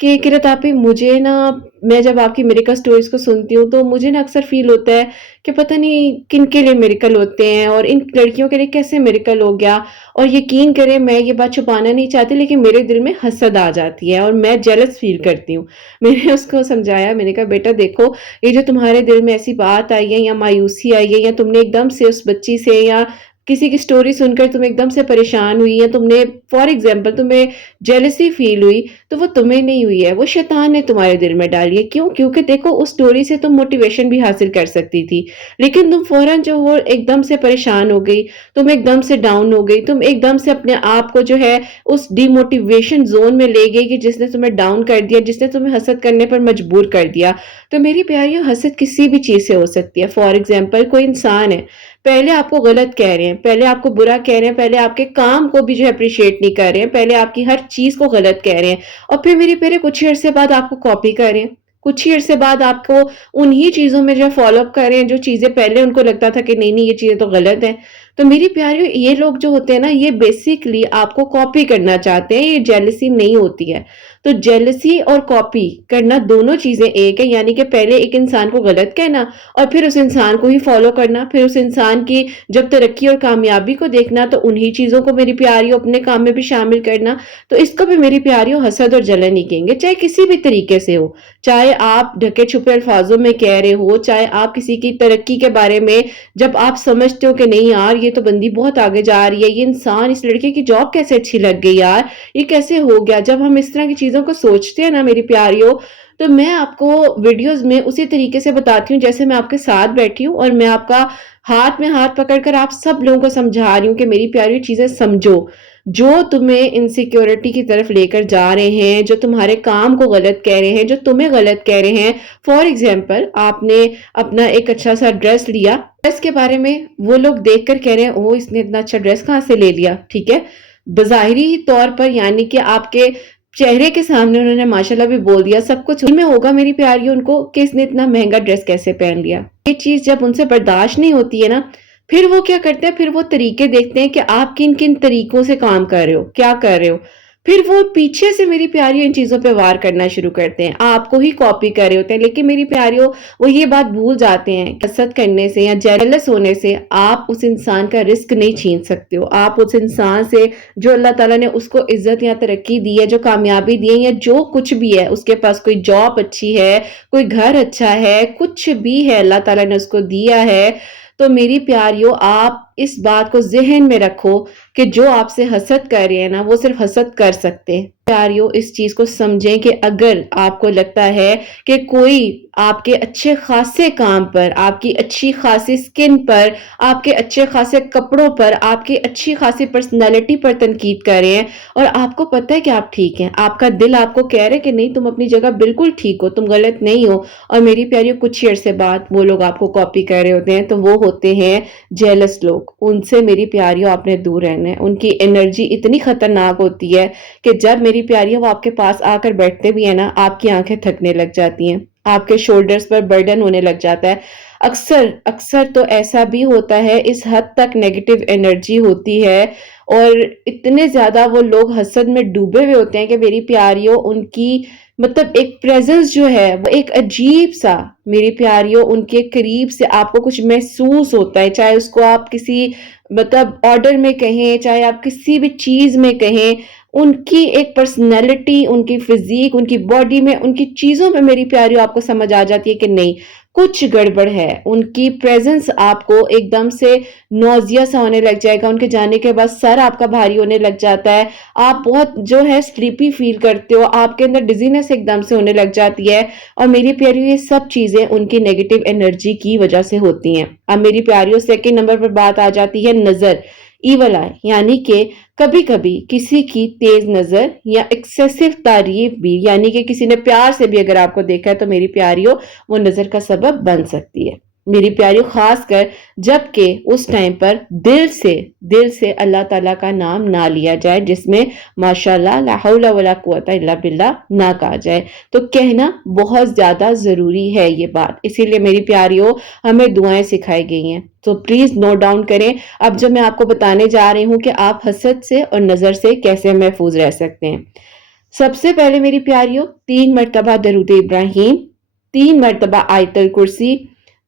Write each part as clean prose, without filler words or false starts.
کہ قرۃ آپی مجھے نا، میں جب آپ کی میریکل سٹوریز کو سنتی ہوں تو مجھے نا اکثر فیل ہوتا ہے کہ پتہ نہیں کن کے لیے میریکل ہوتے ہیں اور ان لڑکیوں کے لیے کیسے میریکل ہو گیا۔ اور یقین کریں میں یہ بات چھپانا نہیں چاہتی لیکن میرے دل میں حسد آ جاتی ہے اور میں جیلس فیل کرتی ہوں۔ میں نے اس کو سمجھایا، میں نے کہا بیٹا دیکھو، یہ جو تمہارے دل میں ایسی بات آئی ہے یا مایوسی آئی ہے یا تم نے ایک دم سے اس بچی سے یا کسی کی سٹوری سن کر تم ایک دم سے پریشان ہوئی یا تم نے فار ایگزامپل تمہیں جیلسی فیل ہوئی، تو وہ تمہیں نہیں ہوئی ہے، وہ شیطان نے تمہارے دل میں ڈالی ہے۔ کیوں؟ کیونکہ دیکھو اس سٹوری سے تم موٹیویشن بھی حاصل کر سکتی تھی، لیکن تم فوراً جو ہو ایک دم سے پریشان ہو گئی، تم ایک دم سے ڈاؤن ہو گئی، تم ایک دم سے اپنے آپ کو جو ہے اس ڈی موٹیویشن زون میں لے گئی کہ جس نے تمہیں ڈاؤن کر دیا، جس نے تمہیں حسد کرنے پر مجبور کر دیا۔ تو میری پیاریوں، حسد کسی بھی چیز سے ہو سکتی ہے۔ فار ایگزامپل کوئی انسان ہے، پہلے آپ کو غلط کہہ رہے ہیں، پہلے آپ کو برا کہہ رہے ہیں، پہلے آپ کے کام کو بھی جو ہے اپریشیٹ نہیں کر رہے ہیں، پہلے آپ کی ہر چیز کو غلط کہہ رہے ہیں، اور پھر میری پیارے کچھ ہی عرصے بعد آپ کو کاپی کر رہے ہیں، کچھ ہی عرصے بعد آپ کو انہی چیزوں میں جو ہے فالو اپ کر رہے ہیں جو چیزیں پہلے ان کو لگتا تھا کہ نہیں نہیں یہ چیزیں تو غلط ہیں۔ تو میری پیاریوں، یہ لوگ جو ہوتے ہیں نا، یہ بیسیکلی آپ کو کاپی کرنا چاہتے ہیں، یہ جیلسی نہیں ہوتی ہے۔ تو جیلسی اور کاپی کرنا دونوں چیزیں ایک ہے، یعنی کہ پہلے ایک انسان کو غلط کہنا اور پھر اس انسان کو ہی فالو کرنا، پھر اس انسان کی جب ترقی اور کامیابی کو دیکھنا تو انہی چیزوں کو میری پیاریوں اپنے کام میں بھی شامل کرنا۔ تو اس کو بھی میری پیاریوں حسد اور جلن ہی کہیں گے، چاہے کسی بھی طریقے سے ہو، چاہے آپ ڈھکے چھپے الفاظوں میں کہہ رہے ہو، چاہے آپ کسی کی ترقی کے بارے میں جب آپ سمجھتے ہو کہ نہیں یار یہ تو بندی بہت آگے جا رہی ہے، یہ انسان، اس لڑکے کی جاب کیسے اچھی لگ گئی یار، یہ کیسے ہو گیا، جب ہم اس طرح کی چیزوں کو سوچتے ہیں نا میری پیاریوں، تو میں آپ کو ویڈیوز میں اسی طریقے سے بتاتی ہوں جیسے میں آپ کے ساتھ بیٹھی ہوں اور میں آپ کا ہاتھ میں ہاتھ پکڑ کر آپ سب لوگوں کو سمجھا رہی ہوں کہ میری پیاری چیزیں سمجھو، جو تمہیں انسیکیورٹی کی طرف لے کر جا رہے ہیں، جو تمہارے کام کو غلط کہہ رہے ہیں، جو تمہیں غلط کہہ رہے ہیں۔ فار ایگزامپل آپ نے اپنا ایک اچھا سا ڈریس لیا، ڈریس کے بارے میں وہ لوگ دیکھ کر کہہ رہے ہیں اوہ اس نے اتنا اچھا ڈریس کہاں سے لے لیا، ٹھیک ہے، بظاہری طور پر یعنی کہ آپ کے چہرے کے سامنے انہوں نے ماشاءاللہ بھی بول دیا، سب کچھ ان میں ہوگا میری پیاری ان کو کہ اس نے اتنا مہنگا ڈریس کیسے پہن لیا۔ یہ چیز جب ان سے برداشت نہیں ہوتی ہے نا، پھر وہ کیا کرتے ہیں، پھر وہ طریقے دیکھتے ہیں کہ آپ کن کن طریقوں سے کام کر رہے ہو، کیا کر رہے ہو، پھر وہ پیچھے سے میری پیاری ان چیزوں پہ وار کرنا شروع کرتے ہیں، آپ کو ہی کاپی کر رہے ہوتے ہیں۔ لیکن میری پیاریوں، وہ یہ بات بھول جاتے ہیں کہ حسد کرنے سے یا جیلس ہونے سے آپ اس انسان کا رزق نہیں چھین سکتے ہو، آپ اس انسان سے جو اللہ تعالیٰ نے اس کو عزت یا ترقی دی ہے، جو کامیابی دی ہے یا جو کچھ بھی ہے، اس کے پاس کوئی جاب اچھی ہے، کوئی گھر اچھا ہے، کچھ بھی ہے اللہ تعالیٰ نے اس کو دیا ہے، تو میری پیاریوں آپ اس بات کو ذہن میں رکھو کہ جو آپ سے حسد کر رہے ہیں نا، وہ صرف حسد کر سکتے ہیں۔ پیاریوں اس چیز کو سمجھیں کہ اگر آپ کو لگتا ہے کہ کوئی آپ کے اچھے خاصے کام پر، آپ کی اچھی خاصی سکن پر، آپ کے اچھے خاصے کپڑوں پر، آپ کی اچھی خاصی پرسنالٹی پر تنقید کر رہے ہیں اور آپ کو پتہ ہے کہ آپ ٹھیک ہیں، آپ کا دل آپ کو کہہ رہے کہ نہیں تم اپنی جگہ بالکل ٹھیک ہو، تم غلط نہیں ہو، اور میری پیاریوں کچھ عرصے بعد وہ لوگ آپ کو کاپی کر رہے ہوتے ہیں، تو وہ ہوتے ہیں جیلس لوگ۔ ان سے میری پیاریوں آپ نے دور رہنا ہے، ان کی انرجی اتنی خطرناک ہوتی ہے کہ جب میری پیاریوں وہ آپ کے پاس آ کر بیٹھتے بھی ہیں نا، آپ کی آنکھیں تھکنے لگ جاتی ہیں، آپ کے شولڈرز پر برڈن ہونے لگ جاتا ہے۔ اکثر تو ایسا بھی ہوتا ہے، اس حد تک نیگیٹو انرجی ہوتی ہے اور اتنے زیادہ وہ لوگ حسد میں ڈوبے ہوئے ہوتے ہیں کہ میری پیاریوں ان کی مطلب ایک پریزنس جو ہے وہ ایک عجیب سا، میری پیاریوں ان کے قریب سے آپ کو کچھ محسوس ہوتا ہے، چاہے اس کو آپ کسی مطلب آرڈر میں کہیں، چاہے آپ کسی بھی چیز میں کہیں، ان کی ایک پرسنالٹی، ان کی فزیک، ان کی باڈی میں، ان کی چیزوں میں میری پیاریوں آپ کو سمجھ آ جاتی ہے کہ نہیں کچھ گڑبڑ ہے۔ ان کی پریزنس آپ کو ایک دم سے نوزیا سا ہونے لگ جائے گا، ان کے جانے کے بعد سر آپ کا بھاری ہونے لگ جاتا ہے، آپ بہت جو ہے سلیپی فیل کرتے ہو، آپ کے اندر ڈیزینس ایک دم سے ہونے لگ جاتی ہے، اور میری پیاریوں یہ سب چیزیں ان کی نیگیٹو انرجی کی وجہ سے ہوتی ہیں۔ اب میری پیاریوں سیکنڈ نمبر پر بات آ جاتی ہے نظر، ایول آئی، یعنی کہ کبھی کبھی کسی کی تیز نظر یا ایکسیسو تعریف بھی، یعنی کہ کسی نے پیار سے بھی اگر آپ کو دیکھا ہے تو میری پیاریوں وہ نظر کا سبب بن سکتی ہے۔ میری پیاریوں خاص کر جب کہ اس ٹائم پر دل سے اللہ تعالیٰ کا نام نہ لیا جائے، جس میں ماشاءاللہ لا حول ولا قوت الا باللہ نہ کہا جائے، تو کہنا بہت زیادہ ضروری ہے یہ بات۔ اسی لیے میری پیاریوں ہمیں دعائیں سکھائی گئی ہیں، تو پلیز نوٹ ڈاؤن کریں۔ اب جو میں آپ کو بتانے جا رہی ہوں کہ آپ حسد سے اور نظر سے کیسے محفوظ رہ سکتے ہیں۔ سب سے پہلے میری پیاریوں 3 مرتبہ درود ابراہیم، 3 مرتبہ آیت الکرسی،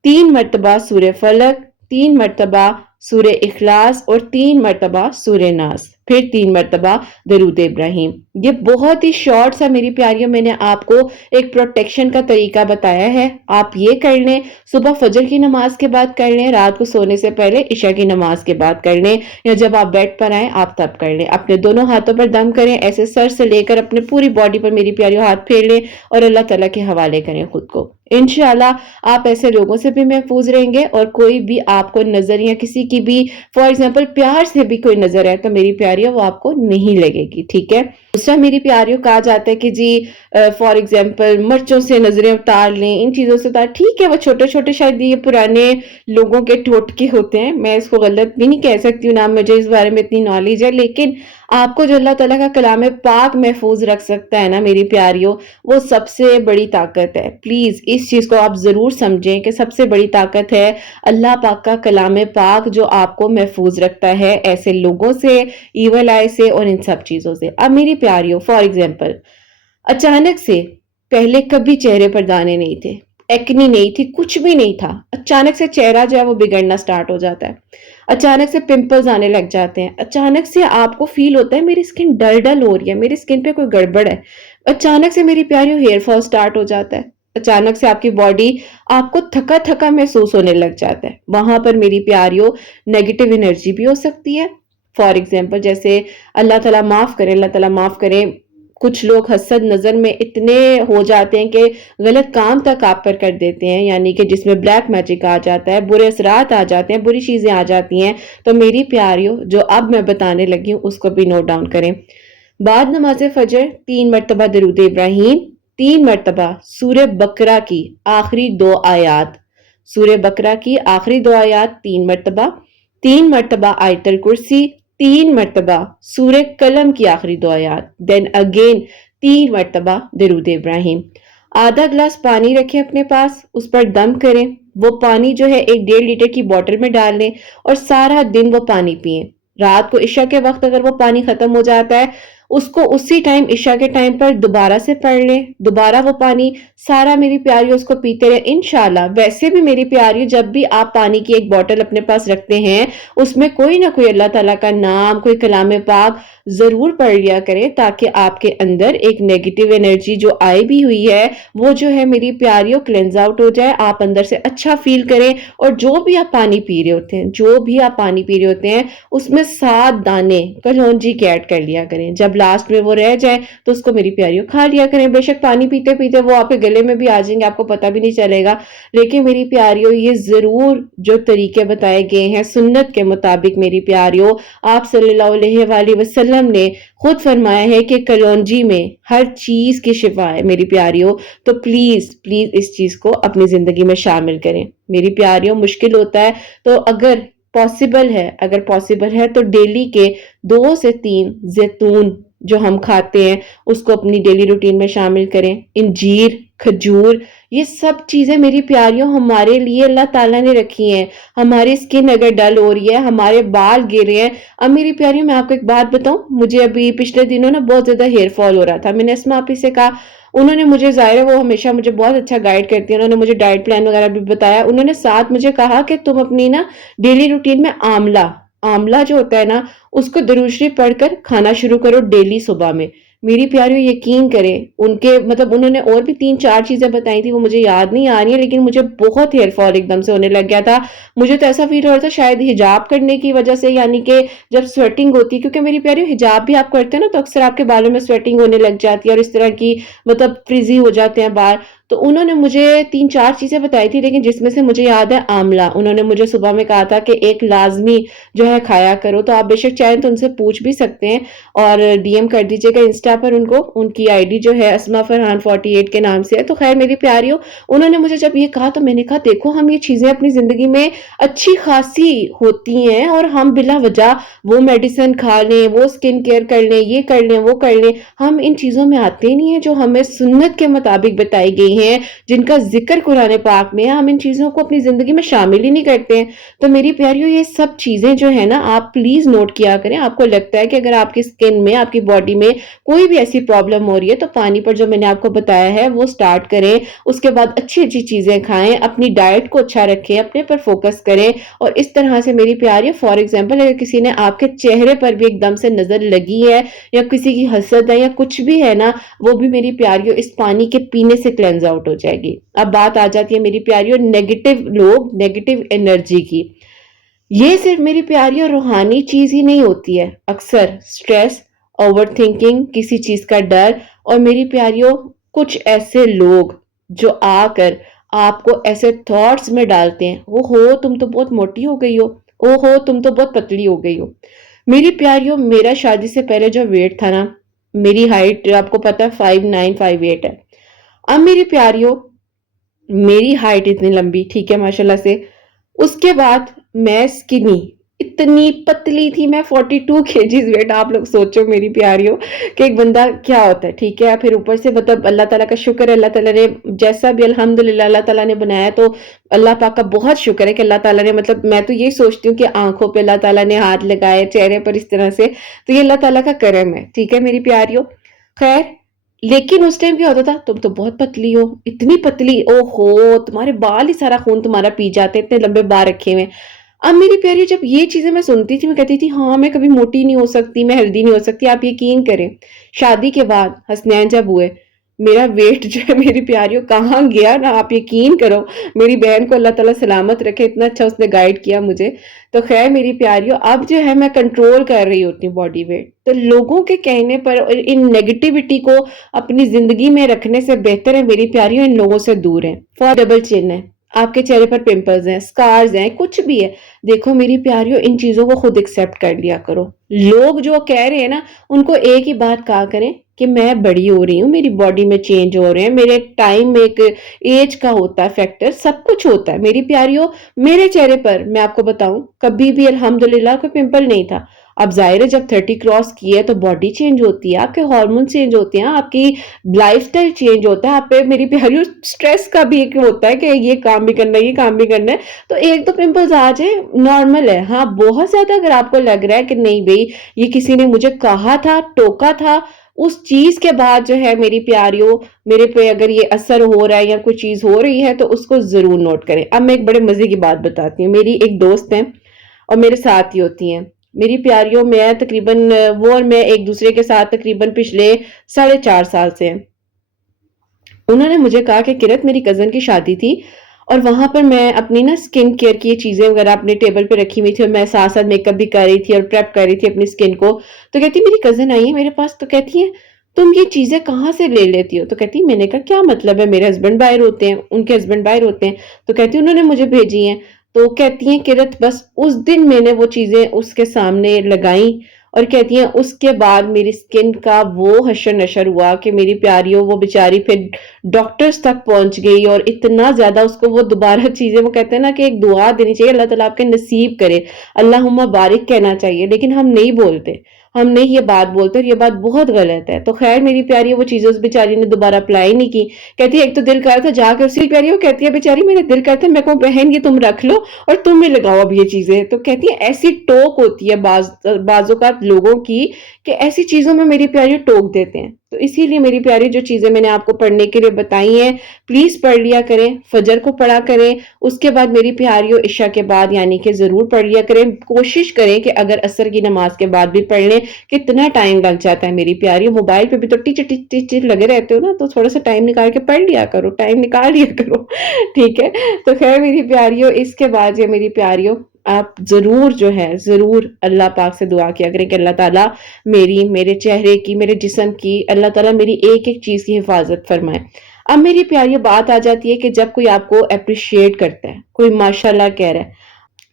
3 مرتبہ سورہ فلق، 3 مرتبہ سورہ اخلاص اور 3 مرتبہ سورہ ناس، پھر 3 مرتبہ درود ابراہیم۔ یہ بہت ہی شارٹ سا میری پیاریوں میں نے آپ کو ایک پروٹیکشن کا طریقہ بتایا ہے، آپ یہ کر لیں، صبح فجر کی نماز کے بعد کر لیں، رات کو سونے سے پہلے عشاء کی نماز کے بعد کر لیں، یا جب آپ بیڈ پر آئیں آپ تب کر لیں۔ اپنے دونوں ہاتھوں پر دم کریں، ایسے سر سے لے کر اپنے پوری باڈی پر میری پیاریوں ہاتھ پھیر لیں اور اللہ تعالیٰ کے حوالے کریں خود کو۔ انشاءاللہ آپ ایسے لوگوں سے بھی محفوظ رہیں گے، اور کوئی بھی آپ کو نظر یا کسی کی بھی فار ایگزامپل پیار سے بھی کوئی نظر ہے تو میری پیاریوں وہ آپ کو نہیں لگے گی، ٹھیک ہے۔ دوسرا میری پیاریوں کہا جاتا ہے کہ جی فار ایگزامپل مرچوں سے نظریں اتار لیں، ان چیزوں سے اتار، ٹھیک ہے وہ چھوٹے چھوٹے شاید یہ پرانے لوگوں کے ٹوٹکے ہوتے ہیں، میں اس کو غلط بھی نہیں کہہ سکتی ہوں، نہ مجھے اس بارے میں اتنی نالج ہے، لیکن آپ کو جو اللہ تعالیٰ کا کلام پاک محفوظ رکھ سکتا ہے نا میری پیاریوں، وہ سب سے بڑی طاقت ہے۔ پلیز اس چیز کو آپ ضرور سمجھیں کہ سب سے بڑی طاقت ہے اللہ پاک کا کلام پاک، جو آپ کو محفوظ رکھتا ہے ایسے لوگوں سے، ایول آئی سے اور ان سب چیزوں سے۔ اب میری پیاریوں فار ایگزامپل اچانک سے پہلے کبھی چہرے پر دانے نہیں تھے، ایکنی نہیں تھی، کچھ بھی نہیں تھا، اچانک سے چہرہ جو ہے وہ بگڑنا سٹارٹ ہو جاتا ہے، اچانک سے پمپلز آنے لگ جاتے ہیں، اچانک سے آپ کو فیل ہوتا ہے میری سکن ڈل ڈل ہو رہی ہے، میری سکن پہ کوئی گڑبڑ ہے، اچانک سے میری پیاریوں ہیئر فال سٹارٹ ہو جاتا ہے، اچانک سے آپ کی باڈی آپ کو تھکا تھکا محسوس ہونے لگ جاتا ہے، وہاں پر میری پیاریوں نیگیٹو انرجی بھی ہو سکتی ہے۔ فار ایگزامپل جیسے اللہ تعالیٰ معاف کرے، اللہ تعالیٰ معاف کرے، کچھ لوگ حسد نظر میں اتنے ہو جاتے ہیں کہ غلط کام تک آپ پر کر دیتے ہیں، یعنی کہ جس میں بلیک میجک آ جاتا ہے، برے اثرات آ جاتے ہیں، بری چیزیں آ جاتی ہیں، تو میری پیاریوں جو اب میں بتانے لگی ہوں اس کو بھی نوٹ ڈاؤن کریں۔ بعد نماز فجر 3 مرتبہ درود ابراہیم، 3 مرتبہ سورہ بقرہ کی آخری 2 آیات، سورہ بقرہ کی آخری 2 آیات 3 مرتبہ، 3 مرتبہ آیت الکرسی، 3 مرتبہ سورہ قلم کی آخری 2 آیات، دین اگین 3 مرتبہ درود ابراہیم۔ آدھا گلاس پانی رکھیں اپنے پاس، اس پر دم کریں، وہ پانی جو ہے 1.5 لیٹر کی بوٹل میں ڈال لیں اور سارا دن وہ پانی پئیں۔ رات کو عشاء کے وقت اگر وہ پانی ختم ہو جاتا ہے، اس کو اسی ٹائم عشاء کے ٹائم پر دوبارہ سے پڑھ لیں، دوبارہ وہ پانی سارا میری پیاریوں اس کو پیتے رہیں انشاءاللہ۔ ویسے بھی میری پیاریوں جب بھی آپ پانی کی ایک بوٹل اپنے پاس رکھتے ہیں اس میں کوئی نہ کوئی اللہ تعالیٰ کا نام، کوئی کلام پاک ضرور پڑھ لیا کریں، تاکہ آپ کے اندر ایک نیگیٹو انرجی جو آئی بھی ہوئی ہے وہ جو ہے میری پیاریوں کلینز آؤٹ ہو جائے، آپ اندر سے اچھا فیل کریں، اور جو بھی آپ پانی پی رہے ہوتے ہیں، جو بھی آپ پانی پی رہے ہوتے ہیں اس میں 7 دانے کلونجی کے ایڈ کر لیا کریں، جب لاسٹ میں وہ رہ جائیں تو اس کو میری پیاریوں کھا لیا کریں۔ بے شک پانی پیتے پیتے وہ آپ کے گلے میں بھی آ جائیں گے، آپ کو پتہ بھی نہیں چلے گا، لیکن میری پیاریوں یہ ضرور جو طریقے بتائے گئے ہیں سنت کے مطابق میری پیاریوں، آپ صلی اللہ علیہ وآلہ وسلم نے خود فرمایا ہے کہ کلونجی میں ہر چیز کی شفا ہے میری پیاریوں، تو پلیز پلیز اس چیز کو اپنی زندگی میں شامل کریں میری پیاریوں۔ مشکل ہوتا ہے تو اگر پاسبل ہے تو ڈیلی کے 2 سے 3 زیتون جو ہم کھاتے ہیں اس کو اپنی ڈیلی روٹین میں شامل کریں، انجیر، کھجور، یہ سب چیزیں میری پیاریوں ہمارے لیے اللہ تعالیٰ نے رکھی ہیں۔ ہماری سکن اگر ڈل ہو رہی ہے، ہمارے بال گر رہے ہیں، اب میری پیاریوں میں آپ کو ایک بات بتاؤں، مجھے ابھی پچھلے دنوں نا بہت زیادہ ہیئر فال ہو رہا تھا، میں نے اسما آپی سے کہا، انہوں نے مجھے، ظاہر ہے وہ ہمیشہ مجھے بہت اچھا گائیڈ کرتی ہیں، انہوں نے مجھے ڈائٹ پلان وغیرہ بھی بتایا، انہوں نے ساتھ مجھے کہا کہ تم اپنی نا ڈیلی روٹین میں آملہ جو ہوتا ہے نا اس کو درود شریف پڑھ کر کھانا شروع کرو ڈیلی صبح میں۔ میری پیاریوں یقین کریں، ان کے انہوں نے اور بھی 3-4 چیزیں بتائی تھی، وہ مجھے یاد نہیں آ رہی ہیں، لیکن مجھے بہت ہیئر فال ایک دم سے ہونے لگ گیا تھا۔ مجھے تو ایسا فیل ہو رہا تھا شاید حجاب کرنے کی وجہ سے، یعنی کہ جب سویٹنگ ہوتی ہے، کیونکہ میری پیاریوں حجاب بھی آپ کرتے ہیں نا تو اکثر آپ کے بالوں میں سویٹنگ ہونے لگ جاتی ہے اور اس طرح کی فریزی ہو جاتے ہیں بال، تو انہوں نے مجھے 3-4 چیزیں بتائی تھی، لیکن جس میں سے مجھے یاد ہے آملہ، انہوں نے مجھے صبح میں کہا تھا کہ ایک لازمی جو ہے کھایا کرو، تو آپ بے شک چاہیں تو ان سے پوچھ بھی سکتے ہیں اور ڈی ایم کر دیجئے گا انسٹا پر ان کو، ان کی آئی ڈی جو ہے اسما فرحان 48 کے نام سے ہے۔ تو خیر میری پیاریوں، انہوں نے مجھے جب یہ کہا تو میں نے کہا دیکھو ہم یہ چیزیں اپنی زندگی میں اچھی خاصی ہوتی ہیں اور ہم بلا وجہ وہ میڈیسن کھا لیں، وہ سکن کیئر کر لیں، یہ کر لیں، وہ کر لیں، ہم ان چیزوں میں آتے نہیں ہیں جو ہمیں سنت کے مطابق بتائی گئی ایسی ہیں جن کا ذکر قرآن پاک میں ہے، ہم ان چیزوں کو اپنی زندگی میں شامل ہی نہیں کرتے ہیں۔ تو میری پیاریوں یہ سب چیزیں جو ہے نا آپ پلیز نوٹ کیا کریں۔ آپ کو لگتا ہے کہ اگر آپ کی سکن میں، آپ کی باڈی میں کوئی بھی ایسی پرابلم ہو رہی ہے تو پانی پر جو میں نے آپ کو بتایا ہے وہ سٹارٹ کریں، اس کے بعد اچھی اچھی چیزیں کھائیں، اپنی ڈائٹ کو اچھا رکھیں، اپنے پر فوکس کریں، اور اس طرح سے میری پیاری فار ایگزامپل اگر کسی نے آپ کے چہرے پر بھی ایک دم سے نظر لگی ہے یا کسی کی حسد ہے یا کچھ بھی ہے نا، وہ بھی میری پیاریوں اس پانی کے پینے سے کلینز آؤٹ ہو جائے گی۔ اب بات آ جاتی ہے میری پیاریوں نیگیٹو لوگ، نیگیٹو انرجی کی۔ یہ صرف میری پیاریوں روحانی چیز ہی نہیں ہوتی ہے، اکثر سٹریس، اوور تھنکنگ، کسی چیز کا ڈر، اور میری پیاریوں کچھ ایسے لوگ جو آ کر آپ کو ایسے تھاٹس میں ڈالتے ہیں، او ہو تم تو بہت موٹی ہو گئی ہو، او ہو تم تو بہت پتلی ہو گئی ہو۔ میری پیاریوں میرا شادی سے پہلے جو ویٹ تھا نا، میری ہائٹ آپ کو پتا ہے 5'9", 5'8" ہے۔ اب میری پیاریوں میری ہائٹ اتنی لمبی، ٹھیک ہے ماشاءاللہ سے، اس کے بعد میں سکنی، اتنی پتلی تھی میں، 42 kgs ویٹ۔ آپ لوگ سوچو میری پیاریوں کہ ایک بندہ کیا ہوتا ہے، ٹھیک ہے، پھر اوپر سے مطلب اللہ تعالیٰ کا شکر ہے، اللہ تعالیٰ نے جیسا بھی الحمدللہ اللہ تعالیٰ نے بنایا، تو اللہ پاک کا بہت شکر ہے کہ اللہ تعالیٰ نے مطلب میں تو یہ سوچتی ہوں کہ آنکھوں پہ اللہ تعالیٰ نے ہاتھ لگائے، چہرے پر اس طرح سے، تو یہ اللہ تعالیٰ کا کرم ہے، ٹھیک ہے میری پیاریوں۔ خیر، لیکن اس ٹائم کیا ہوتا تھا، تم تو بہت پتلی ہو، اتنی پتلی، او ہو تمہارے بال ہی سارا خون تمہارا پی جاتے، اتنے لمبے بال رکھے ہوئے۔ اب میری پیاری جب یہ چیزیں میں سنتی تھی، میں کہتی تھی ہاں میں کبھی موٹی نہیں ہو سکتی، میں ہیلدی نہیں ہو سکتی۔ آپ یقین کریں شادی کے بعد حسنین جب ہوئے، میرا ویٹ جو ہے میری پیاریوں کہاں گیا نا، آپ یقین کرو، میری بہن کو اللہ تعالیٰ سلامت رکھے، اتنا اچھا اس نے گائیڈ کیا مجھے۔ تو خیر میری پیاریوں اب جو ہے میں کنٹرول کر رہی ہوتی ہوں باڈی ویٹ۔ تو لوگوں کے کہنے پر اور ان نیگیٹیوٹی کو اپنی زندگی میں رکھنے سے بہتر ہے میری پیاریوں ان لوگوں سے دور ہیں۔ فار ڈبل چین ہے، آپ کے چہرے پر پمپلز ہیں، سکارز ہیں، کچھ بھی ہے، دیکھو میری پیاریوں ان چیزوں کو خود ایکسپٹ کر لیا کرو۔ لوگ جو کہہ رہے ہیں نا، ان کو ایک ہی بات کہا کریں کہ میں بڑی ہو رہی ہوں، میری باڈی میں چینج ہو رہے ہیں، میرے ٹائم میں ایک ایج کا ہوتا ہے فیکٹر، سب کچھ ہوتا ہے میری پیاریوں۔ میرے چہرے پر میں آپ کو بتاؤں کبھی بھی الحمدللہ کوئی پمپل نہیں تھا۔ اب ظاہر ہے جب 30 کراس کی ہے تو باڈی چینج ہوتی ہے، آپ کے ہارمون چینج ہوتے ہیں، آپ کی لائف سٹائل چینج ہوتا ہے، آپ پہ میری پیاریوں سٹریس کا بھی ایک ہوتا ہے کہ یہ کام بھی کرنا ہے، یہ کام بھی کرنا ہے، تو ایک دو پمپلز آ جائیں نارمل ہے۔ ہاں بہت زیادہ اگر آپ کو لگ رہا ہے کہ نہیں بھئی یہ کسی نے مجھے کہا تھا، ٹوکا تھا، اس چیز کے بعد جو ہے میری پیاریوں میرے پہ اگر یہ اثر ہو رہا ہے یا کوئی چیز ہو رہی ہے تو اس کو ضرور نوٹ کریں۔ اب میں ایک بڑے مزے کی بات بتاتی ہوں۔ میری ایک دوست ہے اور میرے ساتھ ہی ہوتی ہیں میری پیاریوں، میں تقریباً وہ اور میں ایک دوسرے کے ساتھ تقریباً پچھلے 4.5 سال سے ہیں۔ انہوں نے مجھے کہا کہ کرت میری کزن کی شادی تھی اور وہاں پر میں اپنی نا سکن کیئر کی چیزیں وغیرہ اپنے ٹیبل پہ رکھی ہوئی تھی اور میں ساتھ ساتھ میک اپ بھی کر رہی تھی اور پریپ کر رہی تھی اپنی سکن کو۔ تو کہتی میری کزن آئی ہے میرے پاس، تو کہتی ہے تم یہ چیزیں کہاں سے لے لیتی ہو؟ تو کہتی میں نے کہا کیا مطلب ہے، میرے ہسبینڈ باہر ہوتے ہیں، ان کے ہسبینڈ باہر ہوتے ہیں، تو کہتی انہوں نے مجھے بھیجی ہیں۔ تو کہتی ہیں کرت بس اس دن میں نے وہ چیزیں اس کے سامنے لگائیں اور کہتی ہیں اس کے بعد میری سکن کا وہ حشر نشر ہوا کہ میری پیاریوں وہ بیچاری پھر ڈاکٹرز تک پہنچ گئی، اور اتنا زیادہ اس کو وہ دوبارہ چیزیں، وہ کہتے ہیں نا کہ ایک دعا دینی چاہیے اللہ تعالیٰ آپ کے نصیب کرے، اللہم بارک کہنا چاہیے، لیکن ہم نہیں بولتے، ہم نہیں یہ بات بولتے، اور یہ بات بہت غلط ہے۔ تو خیر میری پیاری وہ چیزیں اس بیچاری نے دوبارہ اپلائی نہیں کی۔ کہتی ہے ایک تو دل کر تھا جا کے اسی پیاری وہ کہتی ہے بیچاری میرے دل کرتا ہے میں کہوں بہن یہ تم رکھ لو اور تم بھی لگاؤ اب یہ چیزیں۔ تو کہتی ہے ایسی ٹوک ہوتی ہے بعض اوقات لوگوں کی کہ ایسی چیزوں میں میری پیاری ٹوک دیتے ہیں۔ تو اسی لیے میری پیاری جو چیزیں میں نے آپ کو پڑھنے کے لیے بتائی ہیں پلیز پڑھ لیا کریں، فجر کو پڑھا کریں، اس کے بعد میری پیاریوں عشاء کے بعد یعنی کہ ضرور پڑھ لیا کریں، کوشش کریں کہ اگر عصر کی نماز کے بعد بھی پڑھ لیں۔ کتنا ٹائم لگ جاتا ہے میری پیاری، موبائل پہ بھی تو ٹچ ٹچ ٹچ لگے رہتے ہو نا، تو تھوڑا سا ٹائم نکال کے پڑھ لیا کرو، ٹائم نکال لیا کرو ٹھیک ہے۔ تو خیر میری پیاریوں اس کے بعد یہ میری پیاریوں آپ ضرور جو ہے ضرور اللہ پاک سے دعا کیا کریں کہ اللہ تعالیٰ میرے چہرے کی، میرے جسم کی، اللہ تعالیٰ میری ایک ایک چیز کی حفاظت فرمائے۔ اب میری پیاری بات آ جاتی ہے کہ جب کوئی آپ کو اپریشیٹ کرتا ہے، کوئی ماشاءاللہ کہہ رہا ہے،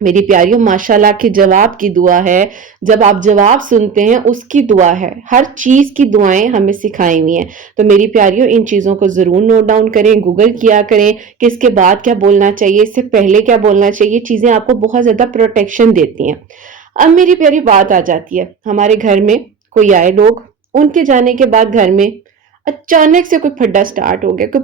میری پیاریوں ماشاءاللہ کے جواب کی دعا ہے، جب آپ جواب سنتے ہیں اس کی دعا ہے، ہر چیز کی دعائیں ہمیں سکھائی ہوئی ہیں۔ تو میری پیاریوں ان چیزوں کو ضرور نوٹ ڈاؤن کریں، گوگل کیا کریں کہ اس کے بعد کیا بولنا چاہیے، اس سے پہلے کیا بولنا چاہیے، چیزیں آپ کو بہت زیادہ پروٹیکشن دیتی ہیں۔ اب میری پیاری بات آ جاتی ہے ہمارے گھر میں کوئی آئے لوگ، ان کے جانے کے بعد گھر میں اچانک سے کوئی پھڈا سٹارٹ ہو گیا، کوئی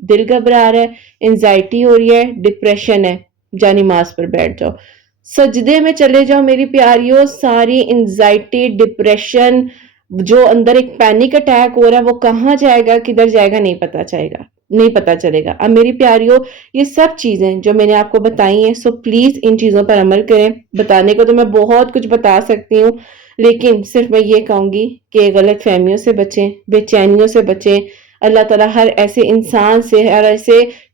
دل گھبرا رہا ہے, انزائٹی ہو رہی ہے, ڈپریشن ہے, جا نماز پر بیٹھ جاؤ, سجدے میں چلے جاؤ میری پیاریوں. ساری انزائٹی, ڈپریشن, جو اندر ایک پینک اٹیک ہو رہا ہے وہ کہاں جائے گا, کدھر جائے گا, نہیں پتا چلے گا. اب میری پیاریوں, یہ سب چیزیں جو میں نے آپ کو بتائی ہیں, سو پلیز ان چیزوں پر عمل کریں. بتانے کو تو میں بہت کچھ بتا سکتی ہوں, لیکن صرف میں یہ کہوں گی کہ غلط فہمیوں سے بچیں, بے چینیوں سے بچیں. اللہ تعالیٰ ہر ایسے انسان سے, ہر ایسے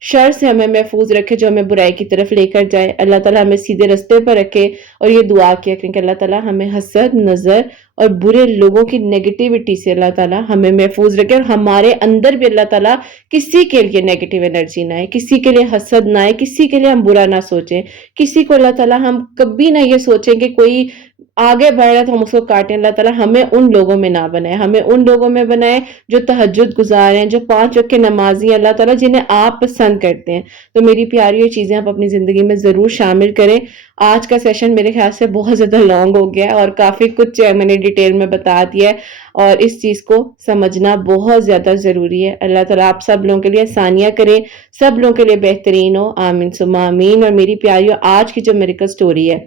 شر سے ہمیں محفوظ رکھے جو ہمیں برائی کی طرف لے کر جائے. اللہ تعالیٰ ہمیں سیدھے رستے پر رکھے. اور یہ دعا کیا کہ اللہ تعالیٰ ہمیں حسد, نظر اور برے لوگوں کی نیگیٹیوٹی سے اللہ تعالیٰ ہمیں محفوظ رکھے, اور ہمارے اندر بھی اللہ تعالیٰ کسی کے لیے نیگیٹیو انرجی نہ آئے, کسی کے لیے حسد نہ آئے, کسی کے لیے ہم برا نہ سوچیں, کسی کو اللہ تعالیٰ ہم کبھی نہ یہ سوچیں کہ کوئی آگے بڑھ رہا ہے تو ہم اس کو کاٹیں. اللہ تعالیٰ ہمیں ان لوگوں میں نہ بنائے, ہمیں ان لوگوں میں بنائے جو تہجد گزار ہیں, جو 5 وقت کے نمازی ہیں, اللہ تعالیٰ جنہیں آپ پسند کرتے ہیں. تو میری پیاری یہ چیزیں آپ اپنی زندگی میں ضرور شامل کریں. آج کا سیشن میرے خیال سے بہت زیادہ لانگ ہو گیا ہے اور کافی کچھ میں نے ڈیٹیل میں بتا دیا ہے, اور اس چیز کو سمجھنا بہت زیادہ ضروری ہے. اللہ تعالیٰ آپ سب لوگوں کے لیے آسانیاں کریں, سب لوگوں کے لیے بہترین ہو, آمین ثم آمین. اور میری پیاریوں, آج کی جو میریکل سٹوری ہے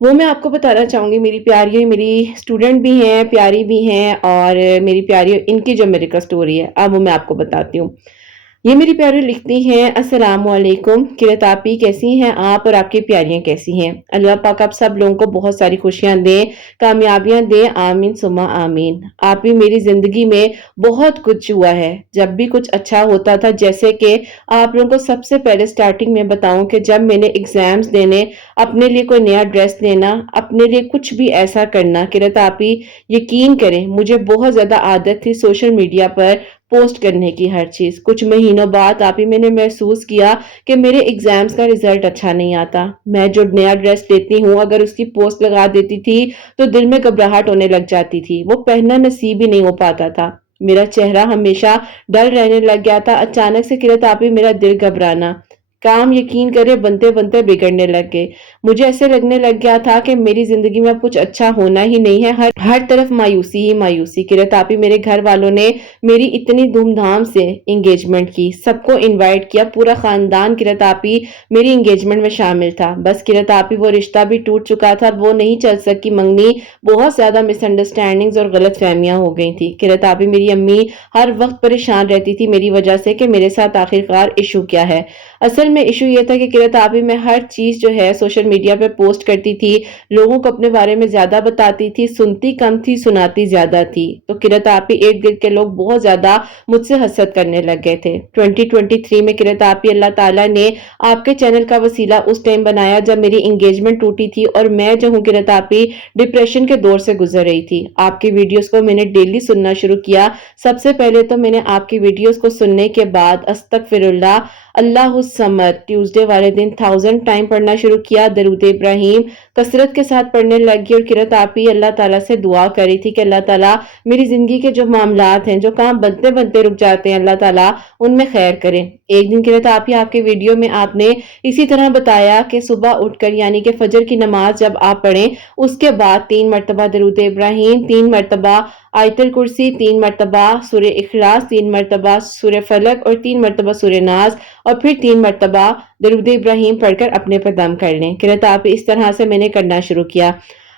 وہ میں آپ کو بتانا چاہوں گی. میری پیاری, میری اسٹوڈنٹ بھی ہیں, پیاری بھی ہیں, اور میری پیاری ان کی جو میریکل سٹوری ہے اب وہ میں آپ کو بتاتی ہوں. یہ میری پیاری لکھتی ہیں, السلام علیکم قرۃ آپی, کیسی ہیں آپ اور آپ کی پیاریاں کیسی ہیں؟ اللہ پاک آپ سب لوگوں کو بہت ساری خوشیاں دیں, کامیابیاں دیں, آمین ثم آمین. آپ بھی میری زندگی میں بہت کچھ ہوا ہے, جب بھی کچھ اچھا ہوتا تھا, جیسے کہ آپ لوگوں کو سب سے پہلے سٹارٹنگ میں بتاؤں کہ جب میں نے ایگزامز دینے, اپنے لیے کوئی نیا ڈریس لینا, اپنے لیے کچھ بھی ایسا کرنا, قرۃ آپی یقین کریں مجھے بہت زیادہ عادت تھی سوشل میڈیا پر پوسٹ کرنے کی ہر چیز. کچھ مہینوں بعد آپ ہی میں نے محسوس کیا کہ میرے ایگزامز کا رزلٹ اچھا نہیں آتا. میں جو نیا ڈریس لیتی ہوں اگر اس کی پوسٹ لگا دیتی تھی تو دل میں گھبراہٹ ہونے لگ جاتی تھی, وہ پہننا نصیب ہی نہیں ہو پاتا تھا. میرا چہرہ ہمیشہ ڈل رہنے لگ گیا تھا. اچانک سے قرۃ آپی میرا دل گھبرانا, کام یقین کرے بنتے بنتے بگڑنے لگ گئے. مجھے ایسے لگنے لگ گیا تھا کہ میری زندگی میں اب کچھ اچھا ہونا ہی نہیں ہے, ہر طرف مایوسی ہی مایوسی. قرۃ آپی میرے گھر والوں نے میری اتنی دھوم دھام سے انگیجمنٹ کی, سب کو انوائٹ کیا, پورا خاندان قرۃ آپی میری انگیجمنٹ میں شامل تھا. بس قرۃ آپی وہ رشتہ بھی ٹوٹ چکا تھا, وہ نہیں چل سکی منگنی, بہت زیادہ مس انڈرسٹینڈنگز اور غلط فہمیاں ہو گئی تھی. قرۃ آپی میری امی ہر وقت پریشان رہتی تھی میری وجہ سے کہ میرے ساتھ آخرکار ایشو کیا ہے. اصل میں ایشو یہ تھا کہ قرۃ آپی میں ہر چیز جو ہے سوشل میڈیا پہ پوسٹ کرتی تھی, لوگوں کو اپنے بارے میں زیادہ بتاتی تھی, سنتی کم تھی سناتی زیادہ تھی. تو قرۃ آپی ارد گرد کے لوگ بہت زیادہ مجھ سے حسد کرنے لگ گئے تھے. 2023 میں قرۃ آپی اللہ تعالیٰ نے آپ کے چینل کا وسیلہ اس ٹائم بنایا جب میری انگیجمنٹ ٹوٹی تھی, اور میں جو ہوں قرۃ آپی ڈپریشن کے دور سے گزر رہی تھی. آپ کی ویڈیوز کو میں نے ڈیلی سننا شروع کیا. سب سے پہلے تو میں نے آپ کی ویڈیوز کو سننے کے بعد استغفر اللہ الصمد ٹیوزڈے والے دن 1000 ٹائم پڑھنا شروع کیا, درود ابراہیم کثرت کے ساتھ پڑھنے لگی, اور قرۃ آپی اللہ تعالیٰ سے دعا کری تھی کہ اللہ تعالیٰ میری زندگی کے جو معاملات ہیں, جو کام بنتے بنتے رک جاتے ہیں, اللہ تعالیٰ ان میں خیر کریں. ایک دن قرۃ آپی آپ کے ویڈیو میں آپ نے اسی طرح بتایا کہ صبح اٹھ کر یعنی کہ فجر کی نماز جب آپ پڑھیں اس کے بعد 3 مرتبہ درود ابراہیم, 3 مرتبہ آیت الکرسی, 3 مرتبہ سورہ اخلاص, 3 مرتبہ سورہ فلق اور 3 مرتبہ سورہ ناس, اور پھر 3 مرتبہ درود ابراہیم پڑھ کر اپنے پر دم کر لیں. قرۃ آپی اس طرح سے میں نے کرنا شروع کیا.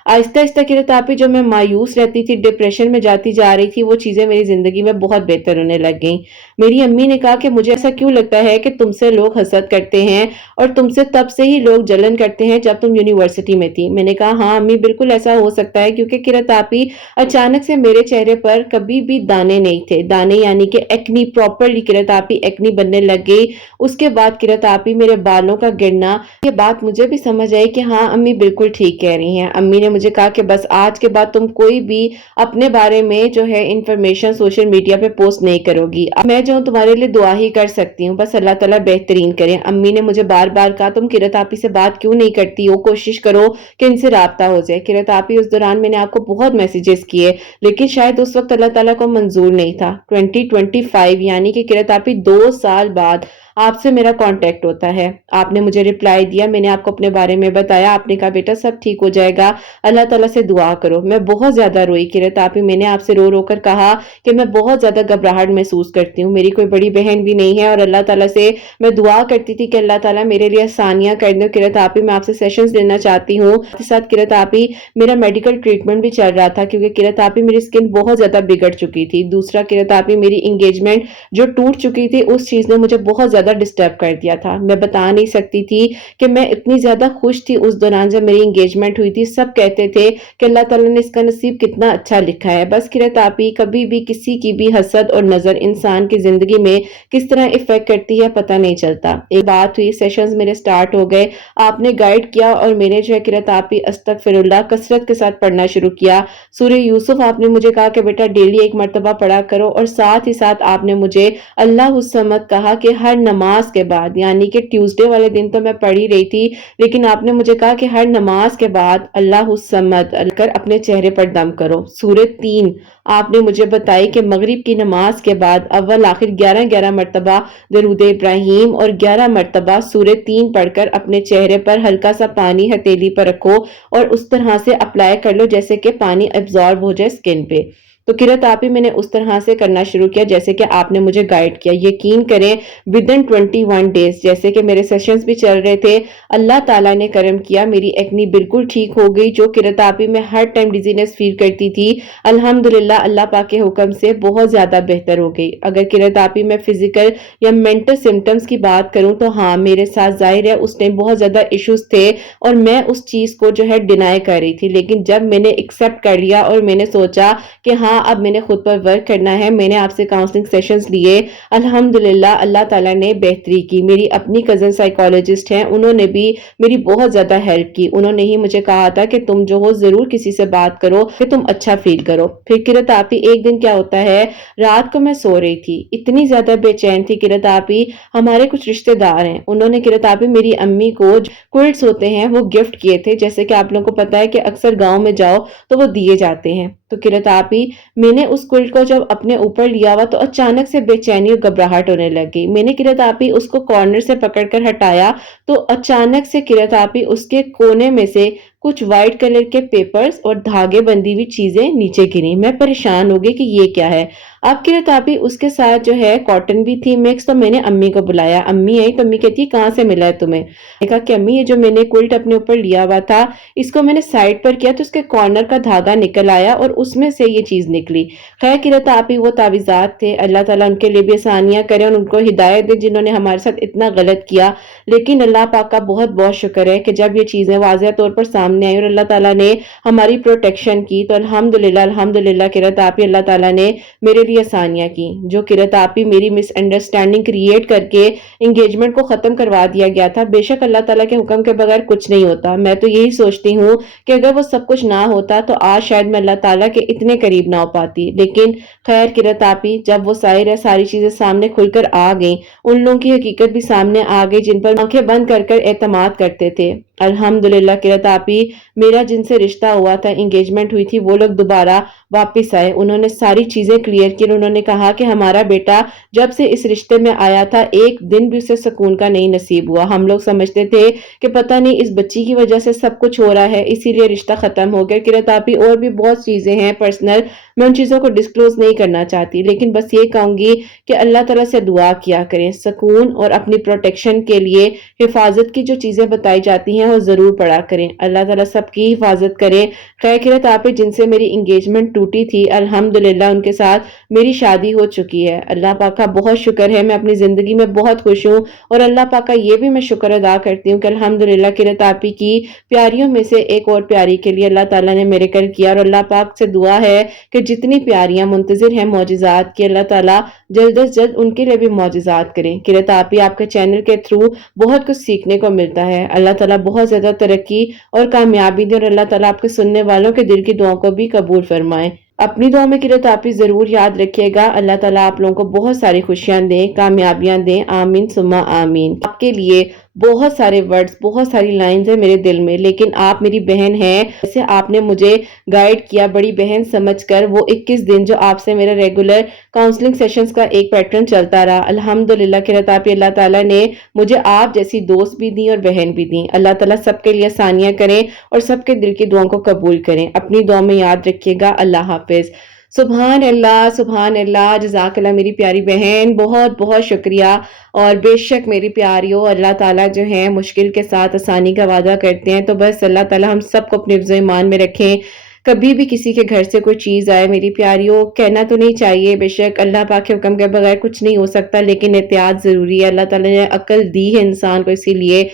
آہستہ آہستہ قرۃ آپی جو میں مایوس رہتی تھی, ڈپریشن میں جاتی جا رہی تھی, وہ چیزیں میری زندگی میں بہت بہتر ہونے لگ گئیں. میری امی نے کہا کہ مجھے ایسا کیوں لگتا ہے کہ تم سے لوگ حسد کرتے ہیں, اور تم سے تب سے ہی لوگ جلن کرتے ہیں جب تم یونیورسٹی میں تھی. میں نے کہا ہاں امی بالکل ایسا ہو سکتا ہے, کیونکہ قرۃ آپی اچانک سے میرے چہرے پر کبھی بھی دانے نہیں تھے, دانے یعنی کہ ایکنی, پراپرلی قرۃ آپی ایکنی بننے لگ گئی. اس کے بعد قرۃ آپی میرے بالوں کا گرنا, یہ بات مجھے بھی سمجھ آئی کہ ہاں امی بالکل ٹھیک کہہ رہی ہیں. امی نے مجھے کہا کہ بس آج کے بعد تم کوئی بھی اپنے بارے میں جو ہے انفارمیشن سوشل میڈیا پہ پوسٹ نہیں کرو گی, میں جو ہوں تمہارے لیے دعا ہی کر سکتی ہوں, بس اللہ تعالیٰ بہترین کریں. امی نے مجھے بار بار کہا تم قرۃ آپی سے بات کیوں نہیں کرتی ہو, کوشش کرو کہ ان سے رابطہ ہو جائے. قرۃ آپی اس دوران میں نے آپ کو بہت میسیجز کیے, لیکن شاید اس وقت اللہ تعالیٰ کو منظور نہیں تھا. 2025 یعنی کہ قرۃ آپی 2 سال بعد آپ سے میرا کانٹیکٹ ہوتا ہے. آپ نے مجھے رپلائی دیا, میں نے آپ کو اپنے بارے میں بتایا, آپ نے کہا بیٹا سب ٹھیک ہو جائے گا, اللہ تعالیٰ سے دعا کرو۔ میں بہت زیادہ روئی قرۃ آپی، میں نے آپ سے رو رو کر کہا کہ میں بہت زیادہ گھبراہٹ محسوس کرتی ہوں، میری کوئی بڑی بہن بھی نہیں ہے، اور اللہ تعالیٰ سے میں دعا کرتی تھی کہ اللہ تعالیٰ میرے لیے آسانیاں کر دو۔ قرۃ آپی میں آپ سے سیشنز لینا چاہتی ہوں، کے ساتھ قرۃ آپی میرا میڈیکل ٹریٹمنٹ بھی چل رہا تھا، کیونکہ قرۃ آپی میری اسکن بہت زیادہ بگڑ چکی تھی۔ دوسرا قرۃ آپی میری انگیجمنٹ جو ٹوٹ چکی تھی، اس چیز نے مجھے بہت زیادہ ڈسٹرب کر دیا تھا۔ میں بتا نہیں سکتی تھی کہ میں اتنی زیادہ خوش تھی اس دوران جب میری انگیجمنٹ ہوئی تھی۔ سب کہتے تھے کہ اللہ تعالیٰ نے اس کا نصیب کتنا اچھا لکھا ہے۔ بس قرۃ آپی کبھی بھی کسی کی بھی حسد اور نظر انسان کی زندگی میں کس طرح افیکٹ کرتی ہے پتہ نہیں چلتا۔ ایک بات ہوئی، سیشنز میرے سٹارٹ ہو گئے، آپ نے گائیڈ کیا اور میں نے جو ہے قرۃ آپی استغفر اللہ کثرت کے ساتھ پڑھنا شروع کیا۔ سورہ یوسف آپ نے مجھے کہا کہ بیٹا ڈیلی ایک مرتبہ پڑھا کرو، اور ساتھ ہی ساتھ آپ نے مجھے اللہ الصمد کہا کہ ہر نماز کے بعد، یعنی کہ ٹیوزڈے والے دن تو میں پڑھ ہی رہی تھی، لیکن آپ نے مجھے کہا کہ ہر نماز کے بعد اللہ الصمد کر اپنے چہرے پر دم کرو۔ سورہ 3 آپ نے مجھے بتائی کہ مغرب کی نماز کے بعد اول آخر 11 مرتبہ درود ابراہیم اور 11 مرتبہ سورہ 3 پڑھ کر اپنے چہرے پر ہلکا سا پانی ہتھیلی پر رکھو اور اس طرح سے اپلائی کر لو جیسے کہ پانی ابزارب ہو جائے اسکن پہ۔ تو قرۃ آپی میں نے اس طرح سے کرنا شروع کیا جیسے کہ آپ نے مجھے گائیڈ کیا۔ یقین کریں ودن 21 ڈیز جیسے کہ میرے سیشنز بھی چل رہے تھے، اللہ تعالیٰ نے کرم کیا، میری ایکنی بالکل ٹھیک ہو گئی۔ جو قرۃ آپی میں ہر ٹائم ڈیزینس فیل کرتی تھی، الحمدللہ اللہ پاک کے حکم سے بہت زیادہ بہتر ہو گئی۔ اگر قرۃ آپی میں فزیکل یا مینٹل سمٹمز کی بات کروں تو ہاں میرے ساتھ ظاہر ہے اس ٹائم بہت زیادہ ایشوز تھے، اور میں اس چیز کو جو ہے ڈینائی کر رہی تھی، لیکن جب میں نے ایکسپٹ کر لیا اور میں نے سوچا کہ ہاں اب میں نے خود پر ورک کرنا ہے، میں نے آپ سے کاؤنسلنگ سیشنز لیے، الحمدللہ اللہ تعالیٰ نے بہتری کی۔ میری اپنی کزن سائیکالوجسٹ ہیں، انہوں نے بھی میری بہت زیادہ ہیلپ کی، انہوں نے ہی مجھے کہا تھا کہ تم جو ہو ضرور کسی سے بات کرو کہ تم اچھا فیل کرو۔ پھر قرۃ آپی ایک دن کیا ہوتا ہے، رات کو میں سو رہی تھی، اتنی زیادہ بے چین تھی قرۃ آپی، ہمارے کچھ رشتہ دار ہیں، انہوں نے قرۃ آپی میری امی کو کوئلٹس ہوتے ہیں وہ گفٹ کیے تھے، جیسے کہ آپ لوگوں کو پتا ہے کہ اکثر گاؤں میں جاؤ تو وہ دیے جاتے ہیں۔ تو قرۃ آپی میں نے اس کوئلٹ کو جب اپنے اوپر لیا ہوا تو اچانک سے بے چینی اور گھبراہٹ ہونے لگ گئی۔ میں نے قرۃ آپی اس کو کارنر سے پکڑ کر ہٹایا تو اچانک سے قرۃ آپی اس کے کونے میں سے کچھ وائٹ کلر کے پیپرز اور دھاگے بندی ہوئی چیزیں نیچے گریں۔ میں پریشان ہو گئی کہ یہ کیا ہے۔ اب قرۃ آپی اس کے ساتھ جو ہے کاٹن بھی تھی مکس، تو میں نے امی کو بلایا، امی آئی تو امی کہتی کہاں سے ملا ہے تمہیں؟ میں کہا کہ امی یہ جو میں نے کوئلٹ اپنے اوپر لیا ہوا تھا اس کو میں نے سائڈ پر کیا تو اس کے کارنر کا دھاگا نکل آیا اور اس میں سے یہ چیز نکلی۔ خیر قرۃ آپی وہ تعویذات تھے، اللہ تعالیٰ ان کے لیے بھی آسانیاں کرے اور ان کو ہدایت دے جنہوں نے ہمارے ساتھ اتنا غلط کیا، لیکن اللہ پاک کا بہت بہت شکر ہے کہ جب یہ چیزیں واضح طور پر سامنے آئی اور اللہ تعالیٰ نے ہماری پروٹیکشن کی تو الحمدللہ قرۃ آپی اللہ تعالیٰ نے میرے لیے آسانیاں کی۔ جو قرۃ آپی میری مس انڈرسٹینڈنگ کریٹ کر کے انگیجمنٹ کو ختم کروا دیا گیا تھا، بے شک اللہ تعالیٰ کے حکم کے بغیر کچھ نہیں ہوتا۔ میں تو یہی سوچتی ہوں کہ اگر وہ سب کچھ نہ ہوتا تو آج شاید میں اللہ تعالیٰ کے اتنے قریب نہ ہو پاتی، لیکن خیر قرۃ آپی جب وہ ساری چیزیں سامنے کھل کر آ گئیں، ان لوگوں کی حقیقت بھی سامنے آ گئی جن پر آنکھیں بند کر کر اعتماد کرتے تھے۔ الحمدللہ قرۃ آپی میرا جن سے رشتہ ہوا تھا، انگیجمنٹ ہوئی تھی، وہ لوگ دوبارہ واپس آئے، انہوں نے ساری چیزیں کلیئر کی، انہوں نے کہا کہ ہمارا بیٹا جب سے اس رشتے میں آیا تھا ایک دن بھی اسے سکون کا نہیں نصیب ہوا۔ ہم لوگ سمجھتے تھے کہ پتہ نہیں اس بچی کی وجہ سے سب کچھ ہو رہا ہے اسی لیے رشتہ ختم ہو گیا۔ قرۃ آپی اور بھی بہت چیزیں ہیں پرسنل، میں ان چیزوں کو ڈسکلوز نہیں کرنا چاہتی، لیکن بس یہ کہوں گی کہ اللہ تعالیٰ سے دعا کیا کریں، سکون اور اپنی پروٹیکشن کے لیے حفاظت کی جو چیزیں بتائی جاتی ہیں وہ ضرور پڑھا کریں، اللہ تعالیٰ سب کی حفاظت کرے۔ خیر قرۃ آپی جن سے میری انگیجمنٹ ٹوٹی تھی الحمدللہ ان کے ساتھ میری شادی ہو چکی ہے، اللہ پاک کا بہت شکر ہے، میں اپنی زندگی میں بہت خوش ہوں، اور اللہ پاک کا یہ بھی میں شکر ادا کرتی ہوں کہ الحمدللہ قرۃ آپی کی پیاریوں میں سے ایک اور پیاری کے لیے اللہ تعالیٰ نے میرے کر کیا، اور اللہ پاک سے دعا ہے کہ جتنی پیاریاں منتظر ہیں معجزات کی، اللہ تعالیٰ جلد از جلد ان کے لیے بھی معجزات کریں۔ قرۃ آپی آپ کے چینل کے تھرو بہت کچھ سیکھنے کو ملتا ہے، اللہ تعالیٰ بہت زیادہ ترقی اور کامیابی دے، اور اللہ تعالیٰ آپ کے سننے والوں کے دل کی دعاؤں کو بھی قبول فرمائے۔ اپنی دعا میں قرۃ آپی ضرور یاد رکھیے گا، اللہ تعالیٰ آپ لوگوں کو بہت ساری خوشیاں دیں، کامیابیاں دیں، آمین ثم آمین۔ آپ کے لیے بہت سارے ورڈز، بہت ساری لائنز ہیں میرے دل میں، لیکن آپ میری بہن ہیں، جیسے آپ نے مجھے گائیڈ کیا بڑی بہن سمجھ کر، وہ 21 دن جو آپ سے میرا ریگولر کاؤنسلنگ سیشنز کا ایک پیٹرن چلتا رہا، الحمدللہ کہ اللہ تعالیٰ نے مجھے آپ جیسی دوست بھی دی اور بہن بھی دی۔ اللہ تعالیٰ سب کے لیے آسانیاں کریں اور سب کے دل کی دعاؤں کو قبول کریں۔ اپنی دعا میں یاد رکھیے گا۔ اللہ حافظ۔ سبحان اللہ، سبحان اللہ، جزاک اللہ میری پیاری بہن، بہت بہت شکریہ۔ اور بے شک میری پیاریوں، اللہ تعالیٰ جو ہے مشکل کے ساتھ آسانی کا وعدہ کرتے ہیں، تو بس اللہ تعالیٰ ہم سب کو اپنے حفظ و ایمان میں رکھیں۔ کبھی بھی کسی کے گھر سے کوئی چیز آئے میری پیاریوں، کہنا تو نہیں چاہیے، بے شک اللہ پاک کے حکم کے بغیر کچھ نہیں ہو سکتا، لیکن احتیاط ضروری ہے۔ اللہ تعالیٰ نے عقل دی ہے انسان کو، اسی لیے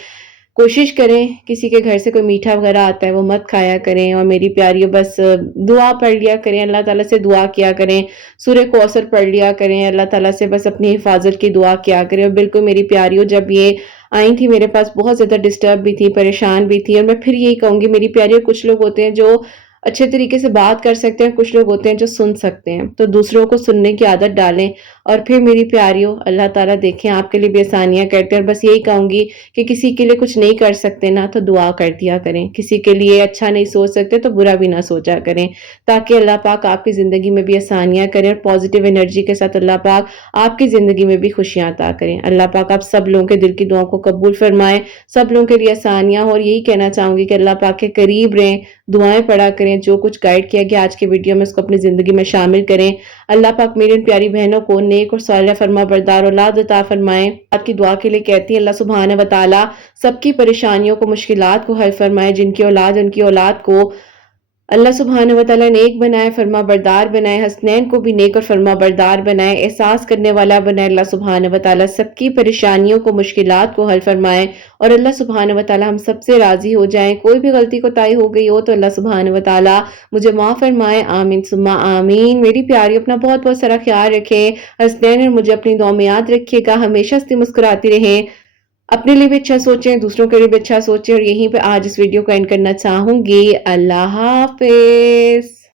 کوشش کریں کسی کے گھر سے کوئی میٹھا وغیرہ آتا ہے وہ مت کھایا کریں۔ اور میری پیاریوں بس دعا پڑھ لیا کریں، اللہ تعالیٰ سے دعا کیا کریں، سورہ کوثر پڑھ لیا کریں، اللہ تعالیٰ سے بس اپنی حفاظت کی دعا کیا کریں۔ اور بالکل میری پیاریوں، جب یہ آئی تھی میرے پاس بہت زیادہ ڈسٹرب بھی تھی، پریشان بھی تھی، اور میں پھر یہی کہوں گی میری پیاریوں، کچھ لوگ ہوتے ہیں جو اچھے طریقے سے بات کر سکتے ہیں، کچھ لوگ ہوتے ہیں جو سن سکتے ہیں، تو دوسروں کو سننے کی عادت ڈالیں۔ اور پھر میری پیاریوں، اللہ تعالیٰ دیکھیں آپ کے لیے بھی آسانیاں کرتے ہیں، اور بس یہی کہوں گی کہ کسی کے لیے کچھ نہیں کر سکتے نا تو دعا کر دیا کریں، کسی کے لیے اچھا نہیں سوچ سکتے تو برا بھی نہ سوچا کریں، تاکہ اللہ پاک آپ کی زندگی میں بھی آسانیاں کریں، اور پازیٹیو انرجی کے ساتھ اللہ پاک آپ کی زندگی میں بھی خوشیاں عطا کریں۔ اللہ پاک آپ سب لوگوں کے دل کی دعاؤں کو قبول فرمائے، سب لوگوں کے لیے آسانیاں ہو۔ اور یہی کہنا چاہوں گی کہ اللہ پاک کے قریب رہیں، دعائیں پڑھا کریں، جو کچھ گائیڈ کیا گیا آج کے ویڈیو میں اس کو اپنی زندگی میں شامل کریں۔ اللہ پاک میری ان پیاری بہنوں کو نیک اور صالح فرما بردار اولاد عطا فرمائے۔ آپ کی دعا کے لیے کہتی ہیں اللہ سبحانہ و تعالی سب کی پریشانیوں کو، مشکلات کو حل فرمائے، جن کی اولاد ان کی اولاد کو اللہ سبحانہ و تعالیٰ نیک بنائے، فرما بردار بنائے، حسنین کو بھی نیک اور فرما بردار بنائے، احساس کرنے والا بنائے۔ اللہ سبحانہ و تعالیٰ سب کی پریشانیوں کو، مشکلات کو حل فرمائے، اور اللہ سبحانہ و تعالیٰ ہم سب سے راضی ہو جائیں۔ کوئی بھی غلطی کوتاہی ہو گئی ہو تو اللہ سبحانہ و تعالیٰ مجھے معاف فرمائے، آمین ثم آمین۔ میری پیاری اپنا بہت بہت سارا خیال رکھیں، حسنین اور مجھے اپنی دعا میں یاد رکھیے گا، ہمیشہ ہنستی مسکراتی رہیں، اپنے لیے بھی اچھا سوچیں، دوسروں کے لیے بھی اچھا سوچیں۔ اور یہیں پہ آج اس ویڈیو کو اینڈ کرنا چاہوں گی۔ اللہ حافظ۔